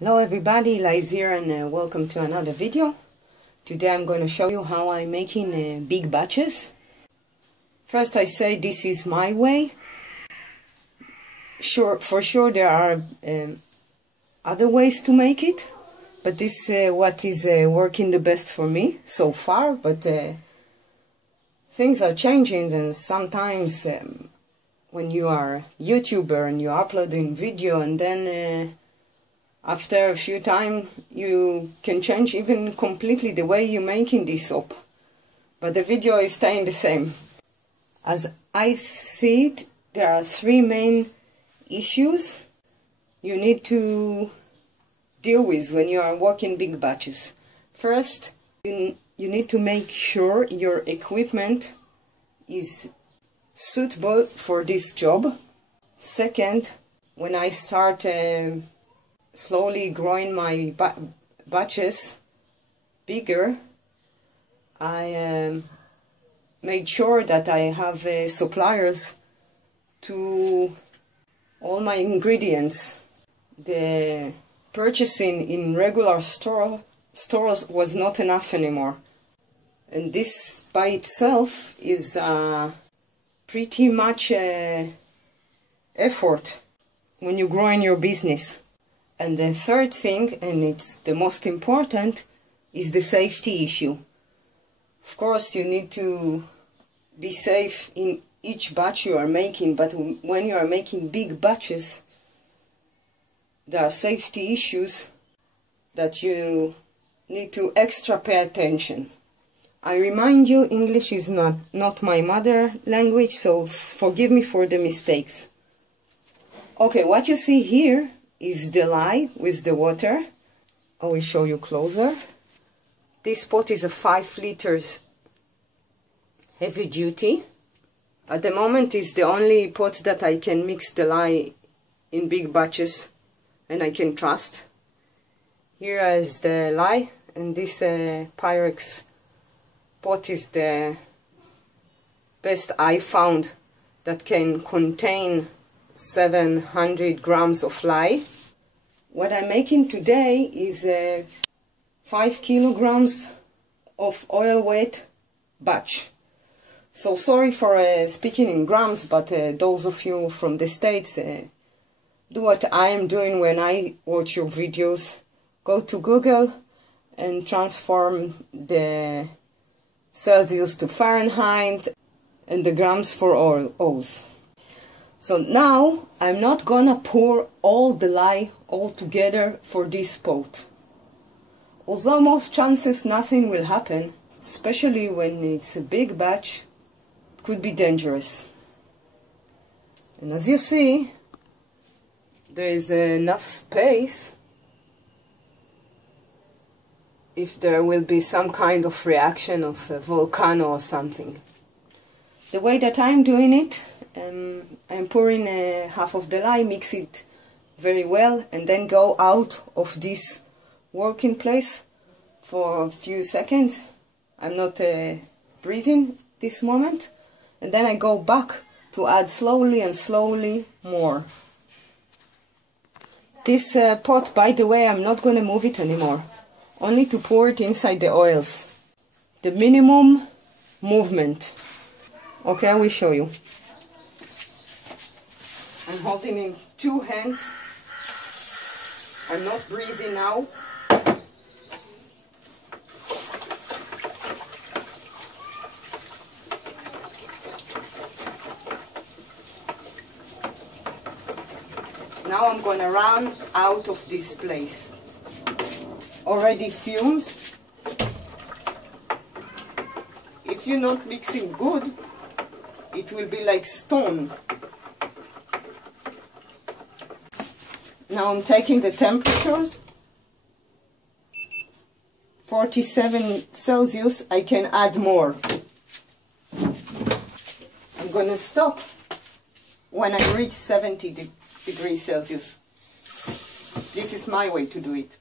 Hello everybody, Hiלה is here and welcome to another video. Today I'm going to show you how I'm making big batches. First I say this is my way. For sure there are other ways to make it, but this is what is working the best for me so far, but things are changing, and sometimes when you are a YouTuber and you're uploading video and then after a few time you can change even completely the way you're making this soap, but the video is staying the same. As I see it, there are three main issues you need to deal with when you are working big batches. First, you need to make sure your equipment is suitable for this job. Second, when I start slowly growing my batches bigger, I made sure that I have suppliers to all my ingredients. The purchasing in regular stores was not enough anymore, and this by itself is pretty much effort when you grow in your business. And the third thing, and it's the most important, is the safety issue. Of course you need to be safe in each batch you are making, but when you are making big batches there are safety issues that you need to extra pay attention. I remind you, English is not my mother language, so forgive me for the mistakes. Okay, what you see here is the lye with the water. I will show you closer. This pot is a 5 liters heavy duty. At the moment it's the only pot that I can mix the lye in big batches and I can trust. Here is the lye, and this Pyrex pot is the best I found that can contain 700 grams of lye. What I'm making today is 5 kilograms of oil weight batch. So sorry for speaking in grams, but those of you from the States, do what I am doing when I watch your videos. Go to Google and transform the Celsius to Fahrenheit and the grams for oils. So now I'm not gonna pour all the lye all together for this pot. Although most chances nothing will happen, especially when it's a big batch, it could be dangerous. And as you see, there is enough space if there will be some kind of reaction of a volcano or something. The way that I'm doing it, I'm pouring half of the lye, mix it very well, and then go out of this working place for a few seconds. I'm not breathing this moment, and then I go back to add slowly and slowly more. This pot, by the way, I'm not going to move it anymore, only to pour it inside the oils. The minimum movement. Okay, I will show you. I'm holding in 2 hands. I'm not breathing now. Now I'm gonna run out of this place. Already fumes. If you're not mixing good, it will be like stone. Now I'm taking the temperatures. 47 Celsius, I can add more. I'm gonna stop when I reach 70 degrees Celsius. This is my way to do it.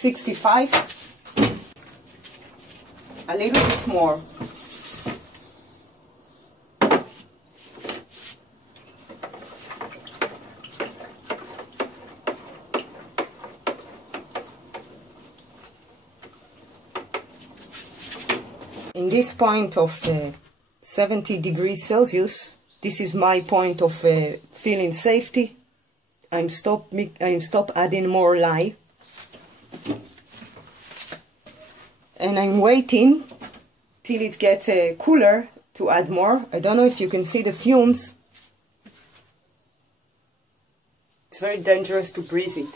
65, a little bit more. In this point of 70 degrees Celsius, this is my point of feeling safety. I'm stop adding more lye. And I'm waiting till it gets cooler to add more. I don't know if you can see the fumes. It's very dangerous to breathe it.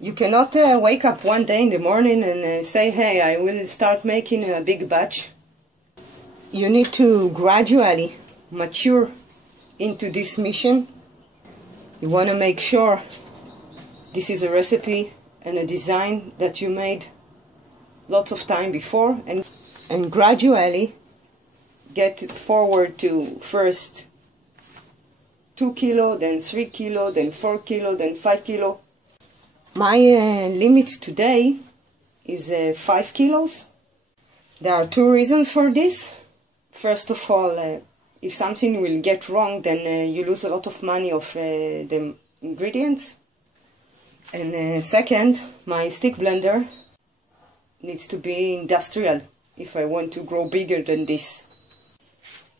You cannot wake up one day in the morning and say, hey, I will start making a big batch. You need to gradually mature into this mission. You want to make sure this is a recipe and a design that you made lots of time before, and gradually get forward to first 2 kilo, then 3 kilo, then 4 kilo, then 5 kilo. My limit today is 5 kilos. There are two reasons for this. First of all, if something will get wrong, then you lose a lot of money of the ingredients. And second, my stick blender needs to be industrial if I want to grow bigger than this.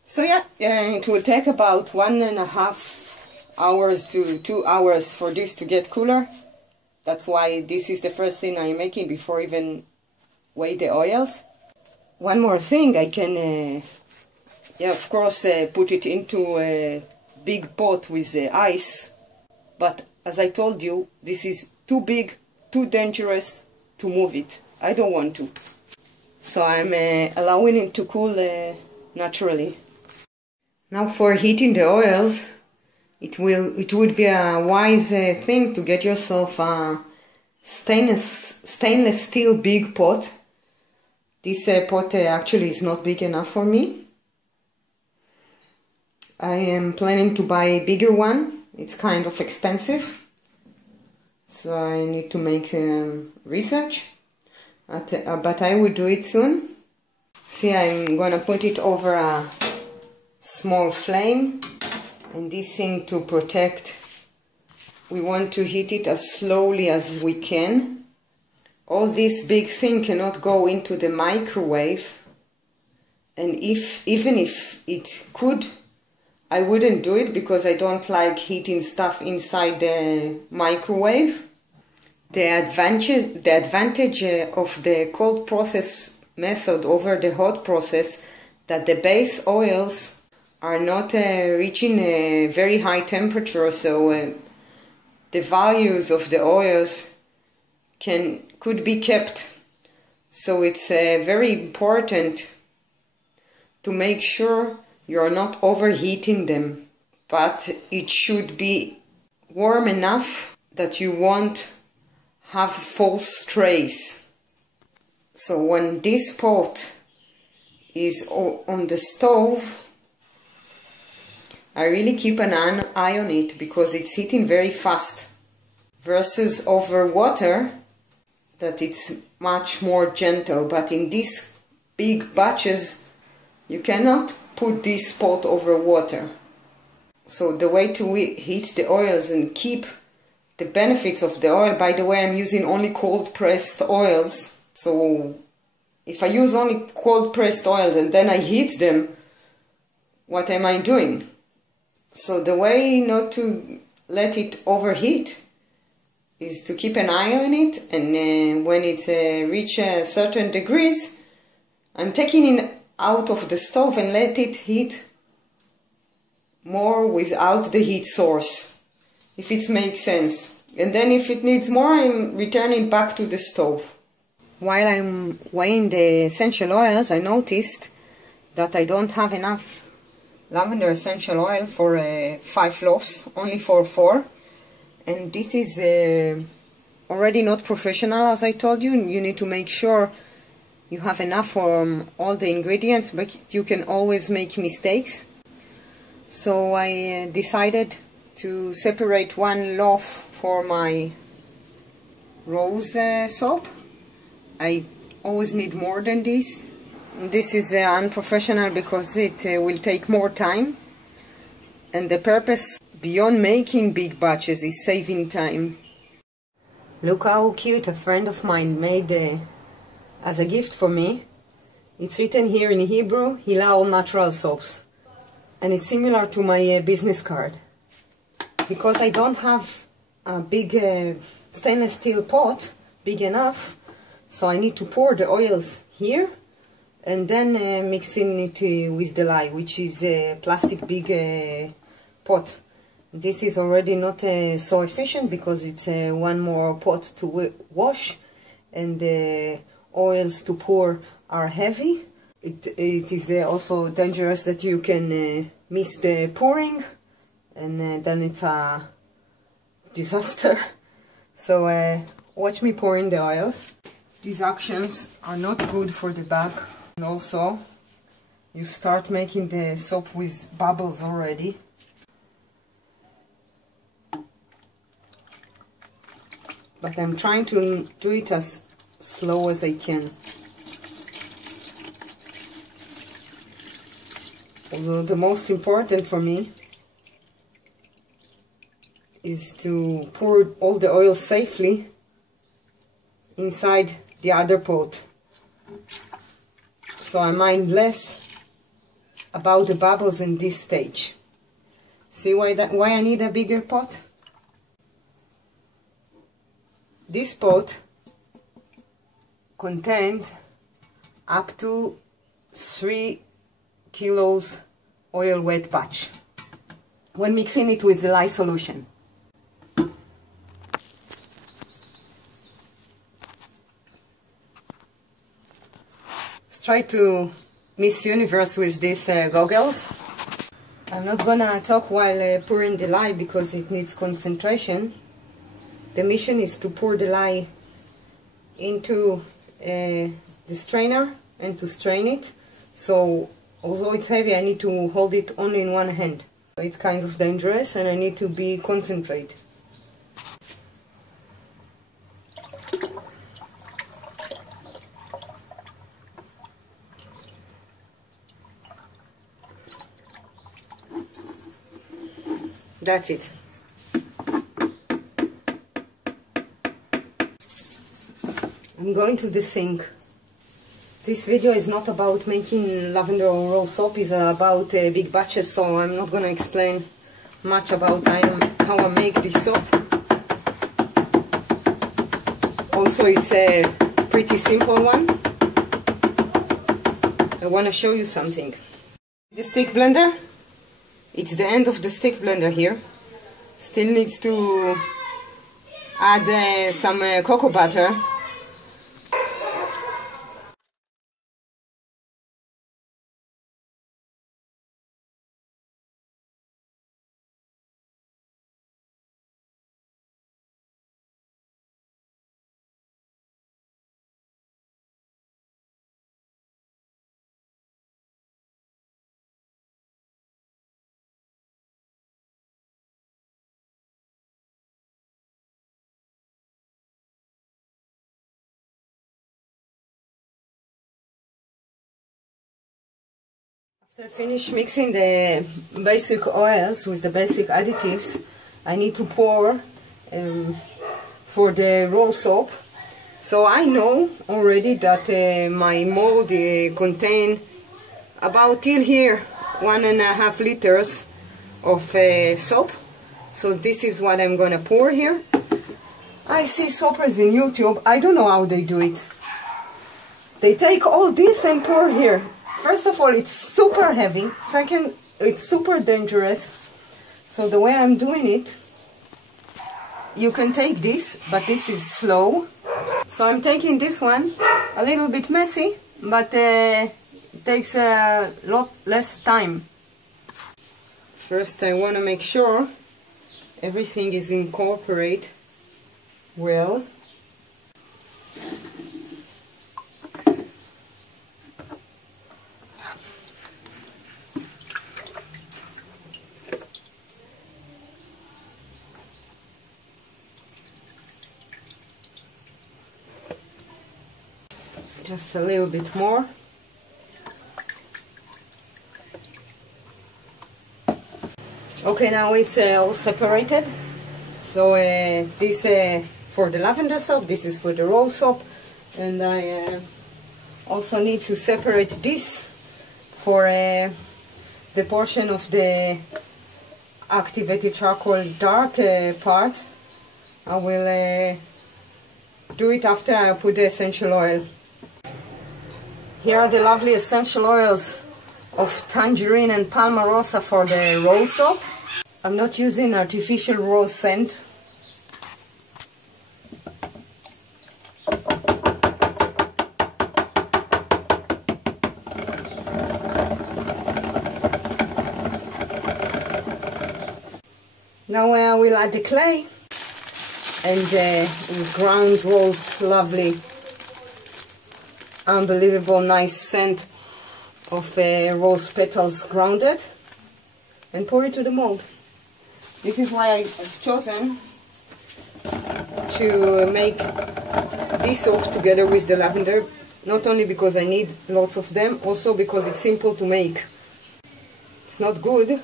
So yeah, it will take about 1.5 hours to 2 hours for this to get cooler. That's why this is the first thing I'm making before even weigh the oils. One more thing, I can, of course, put it into a big pot with ice. But as I told you, this is too big, too dangerous to move it. I don't want to. So I'm allowing it to cool naturally. Now for heating the oils, it would be a wise thing to get yourself a stainless steel big pot. This pot actually is not big enough for me. I am planning to buy a bigger one. It's kind of expensive, so I need to make research. But I will do it soon. See, I'm gonna put it over a small flame. And this thing to protect, we want to heat it as slowly as we can. All this big thing cannot go into the microwave. And even if it could, I wouldn't do it because I don't like heating stuff inside the microwave. The advantage of the cold process method over the hot process, that the base oils are not reaching a very high temperature, so the values of the oils could be kept. So it's very important to make sure you're not overheating them, but it should be warm enough that you won't have false trays. So when this pot is on the stove, I really keep an eye on it because it's heating very fast, versus over water that it's much more gentle. But in these big batches you cannot put this pot over water. So the way to heat the oils and keep the benefits of the oil, by the way, I'm using only cold pressed oils. So if I use only cold pressed oils and then I heat them, what am I doing? So the way not to let it overheat is to keep an eye on it, and when it reaches certain degrees, I'm taking it out of the stove and let it heat more without the heat source, if it makes sense. And then if it needs more, I'm returning back to the stove. While I'm weighing the essential oils, I noticed that I don't have enough lavender essential oil for 5 loaves, only for 4. And this is already not professional, as I told you. You need to make sure you have enough for all the ingredients, but you can always make mistakes. So I decided to separate 1 loaf for my rose soap. I always need more than this. This is unprofessional because it will take more time, and the purpose beyond making big batches is saving time. Look how cute a friend of mine made as a gift for me. It's written here in Hebrew, Hilah all natural soaps, and it's similar to my business card. Because I don't have a big stainless steel pot big enough, so I need to pour the oils here and then mixing it with the lye, which is a plastic big pot. This is already not so efficient because it's one more pot to wash, and the oils to pour are heavy. It is also dangerous that you can miss the pouring, and then it's a disaster. So watch me pouring the oils. These actions are not good for the bag, and also you start making the soap with bubbles already. But I'm trying to do it as slow as I can. Although the most important for me is to pour all the oil safely inside the other pot. So I mind less about the bubbles in this stage. See why I need a bigger pot? This pot contains up to 3 kilos oil wet batch when mixing it with the lye solution. Let's try to Miss Universe with these goggles. I'm not gonna talk while pouring the lye because it needs concentration. The mission is to pour the lye into the strainer and to strain it. So although it's heavy, I need to hold it only in one hand. It's kind of dangerous and I need to be concentrated. That's it. I'm going to the sink. This video is not about making lavender or rose soap, it's about big batches, so I'm not going to explain much about how I make this soap. Also, it's a pretty simple one. I want to show you something. The stick blender, it's the end of the stick blender here. Still needs to add some cocoa butter. After I finish mixing the basic oils with the basic additives, I need to pour for the rose soap. So I know already that my mold contain about till here 1.5 liters of soap. So this is what I'm gonna pour here. I see soapers in YouTube, I don't know how they do it. They take all this and pour here. First of all, it's super heavy. Second, it's super dangerous. So the way I'm doing it, you can take this, but this is slow. So I'm taking this one, a little bit messy, but it takes a lot less time. First, I want to make sure everything is incorporated well. Just a little bit more. Okay, now it's all separated. So this for the lavender soap, this is for the rose soap, and I also need to separate this for the portion of the activated charcoal dark part. I will do it after I put the essential oil. Here are the lovely essential oils of tangerine and palmarosa for the rose soap. I'm not using artificial rose scent. Now I will add the clay and ground rose, lovely, unbelievable nice scent of rose petals grounded, and pour it to the mold. This is why I've chosen to make this soap together with the lavender, not only because I need lots of them, also because it's simple to make. It's not good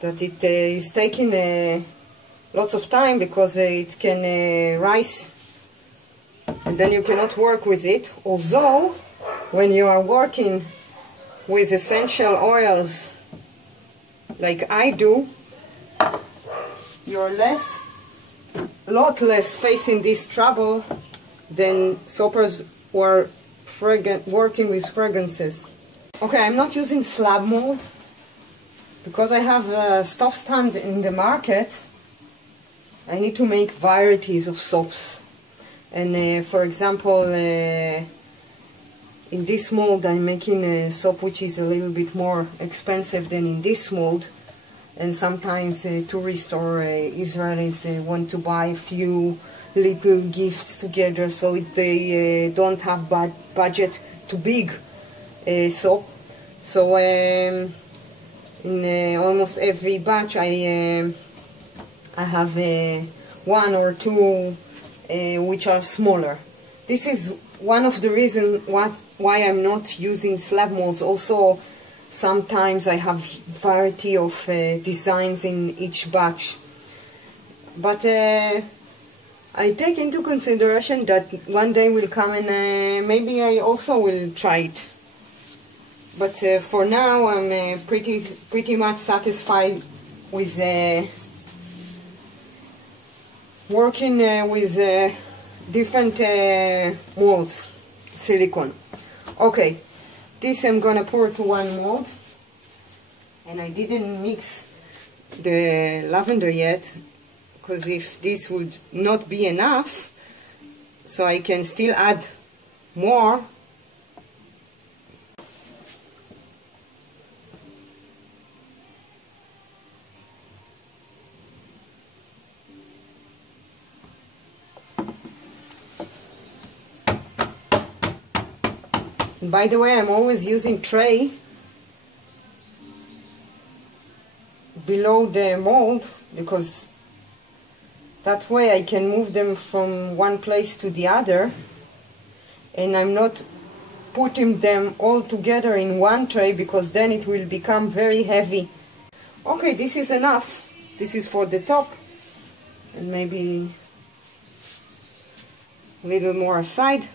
that it is taking lots of time, because it can rise and then you cannot work with it. Although when you are working with essential oils like I do, you're a lot less facing this trouble than soapers who are working with fragrances. Okay, I'm not using slab mold because I have a stop stand in the market. I need to make varieties of soaps, and for example, in this mold I'm making a soap which is a little bit more expensive than in this mold, and sometimes tourists or Israelis, they want to buy a few little gifts together, so they don't have budget to big soap. So in almost every batch I have one or two which are smaller. This is one of the reasons why I'm not using slab molds. Also, sometimes I have variety of designs in each batch. But I take into consideration that one day will come and maybe I also will try it. But for now I'm pretty much satisfied with working with different molds, silicone. Okay, this I'm gonna pour to one mold, and I didn't mix the lavender yet, because if this would not be enough, so I can still add more. By the way, I'm always using tray below the mold, because that way I can move them from one place to the other, and I'm not putting them all together in one tray, because then it will become very heavy. Okay, this is enough. This is for the top, and maybe a little more aside.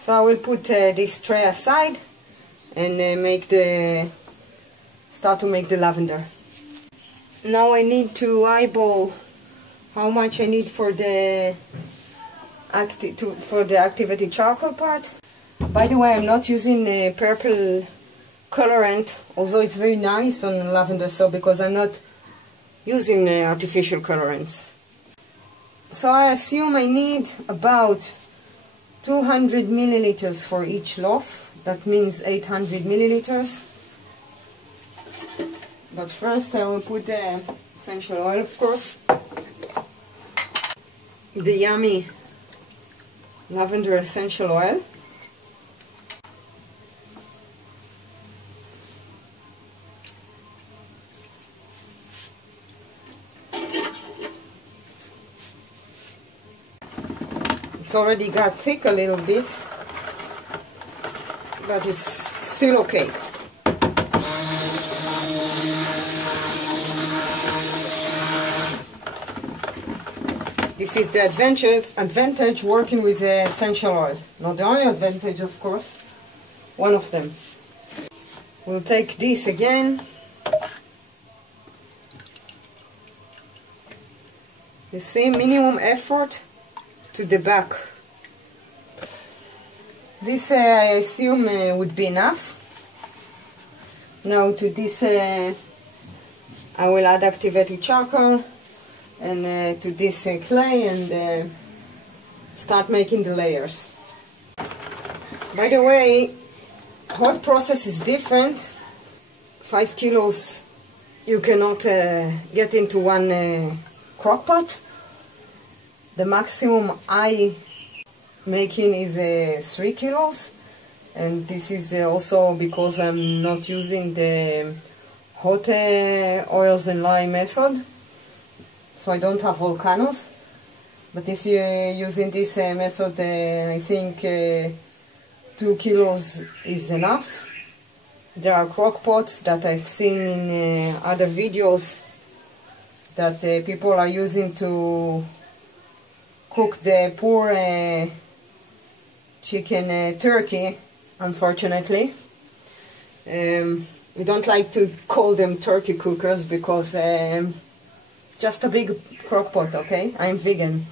So I will put this tray aside and start to make the lavender. Now I need to eyeball how much I need for the activated charcoal part. By the way, I'm not using purple colorant, although it's very nice on lavender soap, because I'm not using artificial colorants. So I assume I need about 200 milliliters for each loaf. That means 800 milliliters. But first I will put the essential oil, of course. The yummy lavender essential oil. It's already got thick a little bit, but it's still okay. This is the advantage working with essential oils. Not the only advantage, of course, one of them. We'll take this again. You see, minimum effort to the back. This I assume would be enough. Now to this I will add activated charcoal and to this clay and start making the layers. By the way, hot process is different. 5 kilos you cannot get into one crock pot. The maximum I making is 3 kilos, and this is also because I'm not using the hot oils and lye method, so I don't have volcanoes. But if you're using this method, I think 2 kilos is enough. There are crock pots that I've seen in other videos that people are using to cook the poor chicken turkey, unfortunately. We don't like to call them turkey cookers because just a big crock pot, okay? I'm vegan.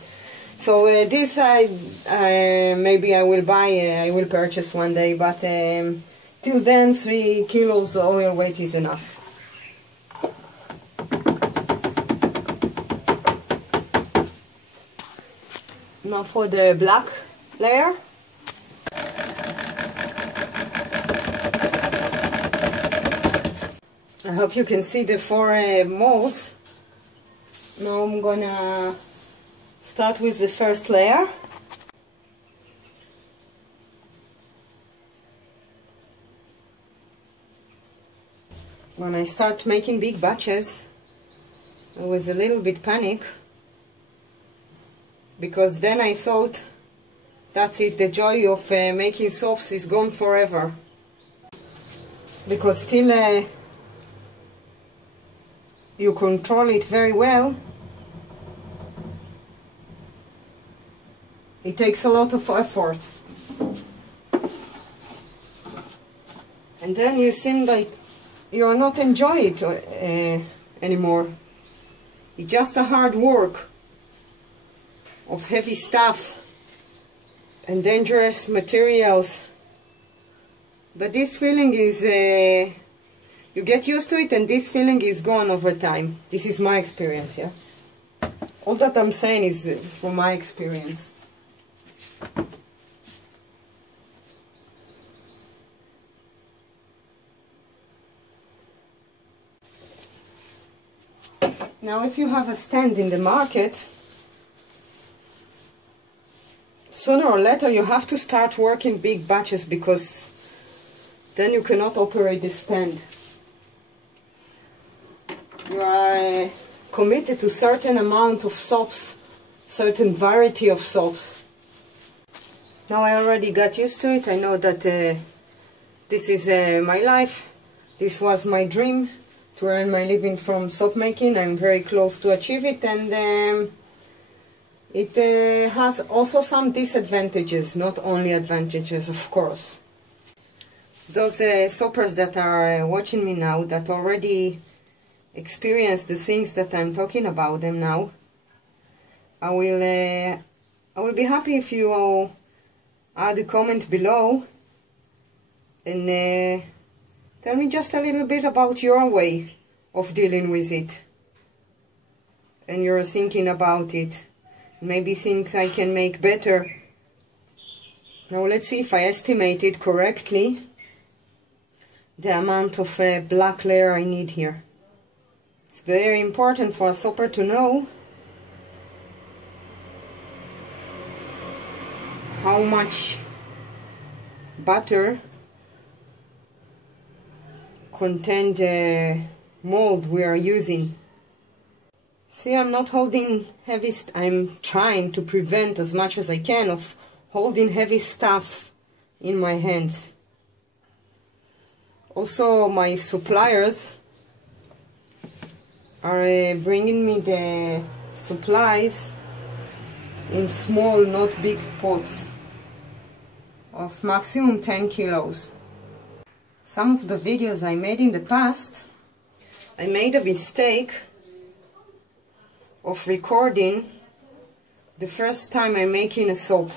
So this maybe I will buy, I will purchase one day, but till then 3 kilos oil weight is enough. Now for the black layer. I hope you can see the 4 molds. Now I'm gonna start with the first layer. When I start making big batches, I was a little bit panic, because then I thought, that's it, the joy of making soaps is gone forever. Because till you control it very well, it takes a lot of effort. And then you seem like you're not enjoying it anymore. It's just a hard work of heavy stuff and dangerous materials. But this feeling is, you get used to it, and this feeling is gone over time. This is my experience, yeah? All that I'm saying is from my experience. Now if you have a stand in the market, sooner or later you have to start working big batches, because then you cannot operate the stand. You are committed to certain amount of soaps, certain variety of soaps. Now I already got used to it. I know that this is my life. This was my dream, to earn my living from soap making. I'm very close to achieve it, and it has also some disadvantages, not only advantages, of course. Those soapers that are watching me now, that already experience the things that I'm talking about them now, I will be happy if you add a comment below and tell me just a little bit about your way of dealing with it and your thinking about it. Maybe things I can make better. Now let's see if I estimated correctly the amount of black layer I need here. It's very important for a soaper to know how much butter contained mold we are using. See, I'm not holding heavy, I'm trying to prevent as much as I can of holding heavy stuff in my hands. Also, my suppliers are bringing me the supplies in small, not big pots of maximum 10 kilos. Some of the videos I made in the past, I made a mistake of recording the first time I'm making a soap.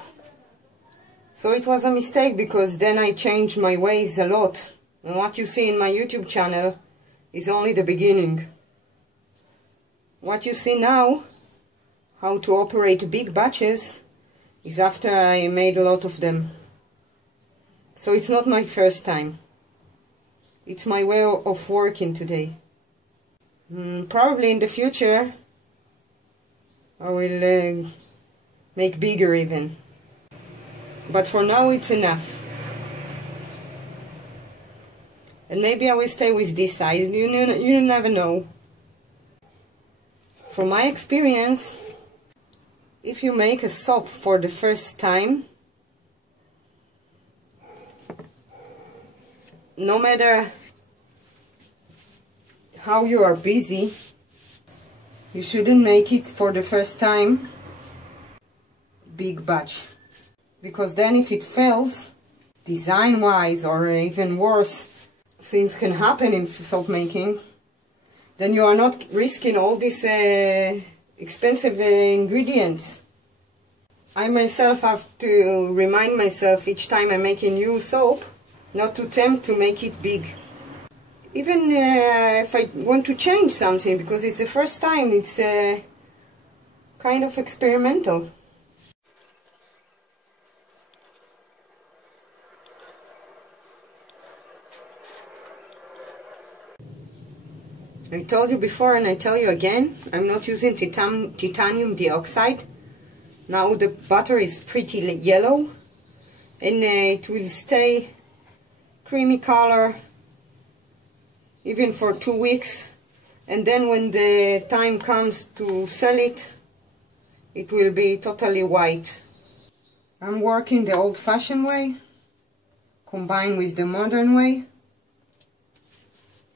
So it was a mistake because then I changed my ways a lot. And what you see in my YouTube channel is only the beginning. What you see now, how to operate big batches, is after I made a lot of them. So it's not my first time. It's my way of working today. Probably in the future I will make bigger even. But for now it's enough. And maybe I will stay with this size, you never know. From my experience, if you make a soap for the first time, no matter how you are busy, you shouldn't make it for the first time big batch. Because then if it fails, design-wise or even worse, things can happen in soap making, then you are not risking all these expensive ingredients. I myself have to remind myself each time I'm making new soap not to attempt to make it big. Even if I want to change something, because it's the first time, it's kind of experimental. I told you before and I tell you again, I'm not using titanium dioxide. Now the butter is pretty yellow and it will stay creamy color even for 2 weeks, and then when the time comes to sell it, it will be totally white. I'm working the old-fashioned way combined with the modern way.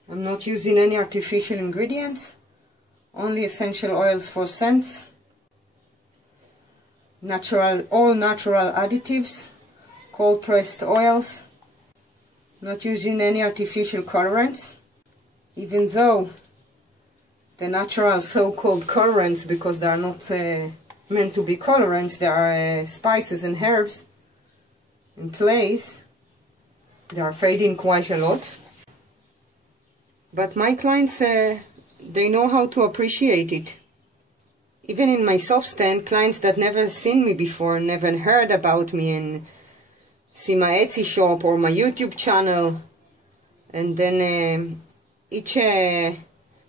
I'm not using any artificial ingredients, only essential oils for scents, all natural additives, cold pressed oils, not using any artificial colorants, even though the natural so-called colorants, because they are not meant to be colorants, they are spices and herbs in place, they are fading quite a lot. But my clients, they know how to appreciate it. Even in my soap stand, clients that never seen me before, never heard about me, and see my Etsy shop or my YouTube channel, and then each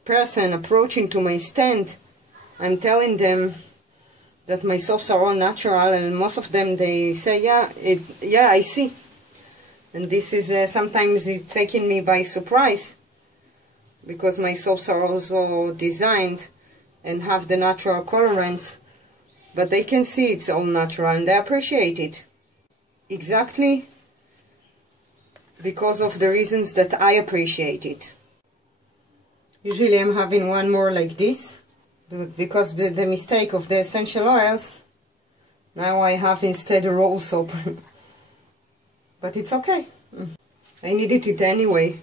person approaching to my stand, I'm telling them that my soaps are all natural, and most of them they say, yeah, I see. And this is sometimes it's taking me by surprise, because my soaps are also designed and have the natural colorants, but they can see it's all natural and they appreciate it. Exactly because of the reasons that I appreciate it. Usually I'm having one more like this, but because of the mistake of the essential oils, now I have instead a roll soap. But it's okay. I needed it anyway.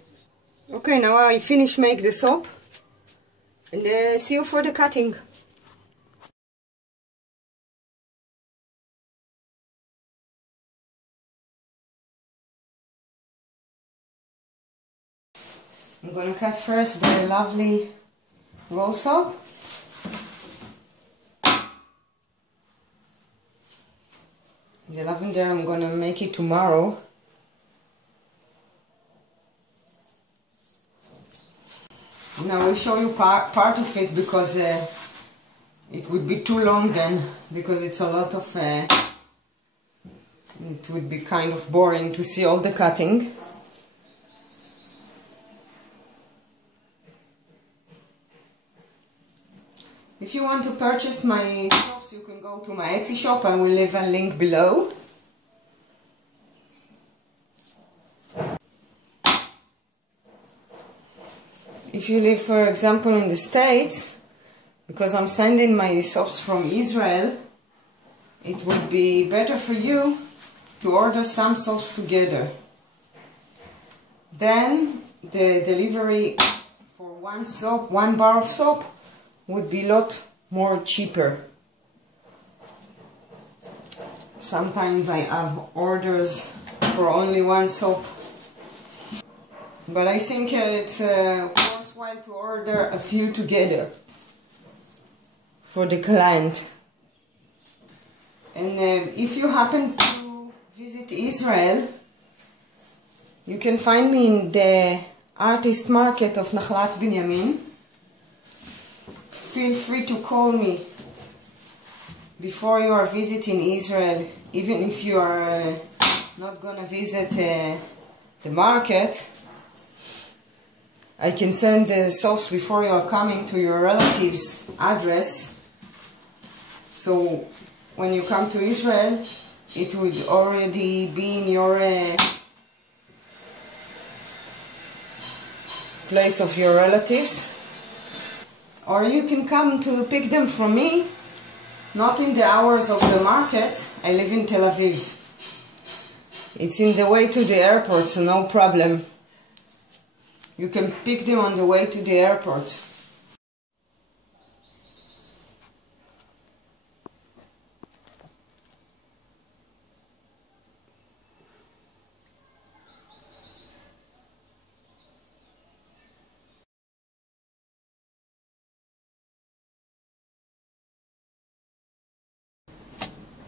Okay, now I finish make the soap, and see you for the cutting. I'm gonna cut first the lovely roll soap. The lavender I'm gonna make it tomorrow. Now I will show you part of it, because it would be too long then, because it's a lot of it would be kind of boring to see all the cutting. If you want to purchase my soaps, you can go to my Etsy shop. I will leave a link below. If you live, for example, in the States, because I'm sending my soaps from Israel, it would be better for you to order some soaps together. Then the delivery for one bar of soap would be a lot more cheaper. Sometimes I have orders for only one soap, but I think it's worthwhile to order a few together for the client. And if you happen to visit Israel, you can find me in the artist market of Bנחלת Benimin. Feel free to call me before you are visiting Israel, even if you are not going to visit the market. I can send the soaps before you are coming to your relative's address. So when you come to Israel, it would already be in your place of your relatives. Or you can come to pick them from me, not in the hours of the market. I live in Tel Aviv. It's in the way to the airport, so no problem. You can pick them on the way to the airport.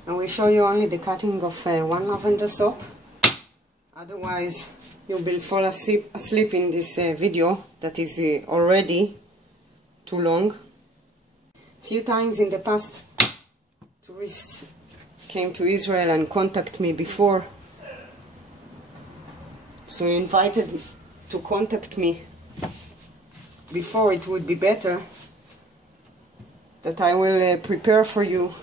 I will show you only the cutting of one lavender soap. Otherwise, you will fall asleep in this video that is already too long. A few times in the past, tourists came to Israel and contacted me before. So he invited me to contact me before. It would be better that I will prepare for you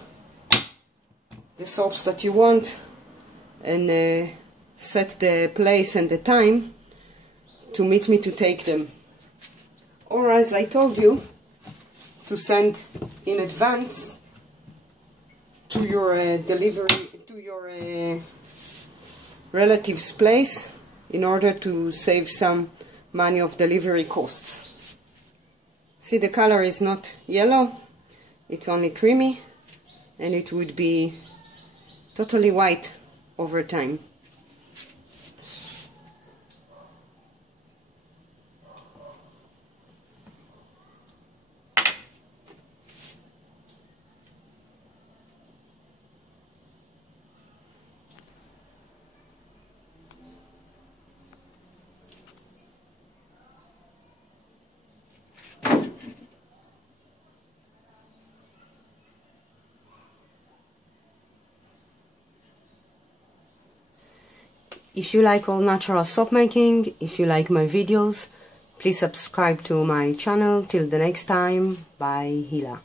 the soaps that you want and set the place and the time to meet me to take them. Or as I told you, to send in advance to your delivery, to your relative's place, in order to save some money of delivery costs. See, the color is not yellow, it's only creamy, and it would be totally white over time. If you like all natural soap making, if you like my videos, please subscribe to my channel. Till the next time, bye, Hila.